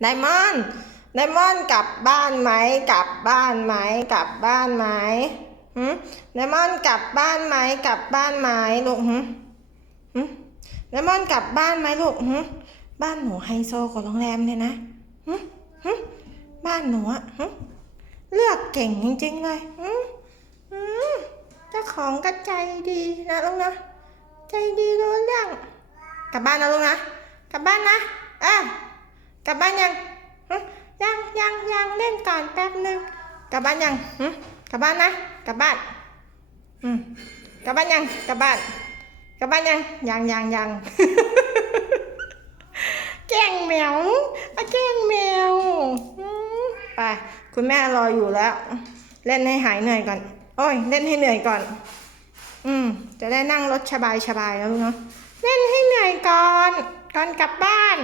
ไดมอนด์ไดมอนด์กลับบ้านไหมกลับบ้านไหมกลับบ้านไหมหืมไดมอนด์กลับบ้านไหมกลับบ้านไหมลูกหืมหืมไดมอนด์กลับบ้านไหมลูกหืมบ้านหนูไฮโซกว่าโรงแรมเลยนะหืมหืมบ้านหนูอะหืมเลือกเก่งจริงๆเลยหืมหืมเจ้าของก็ใจดีนะลูกนะ ใจดีรู้เรื่องกลับบ้านนะลูกนะ กลับบ้านนะ เอะกลับบ้านยังหึยังยังยัง เล่นก่อนแป๊บนึงกลับบ้านยังกลับบ้านนะกลับบ้านอืมกลับบ้านยังกลับบ้านกลับบ้านยังยังยังยังแกงแมวแกงแมวไปคุณแม่รออยู่แล้ว เล่นให้หายเหนื่อยก่อน โอ้ย เล่นให้เหนื่อยก่อน อืม จะได้นั่งรถสบายๆแล้วเนาะเล่นให้เหนื่อยก่อน ก่อนกลับบ้าน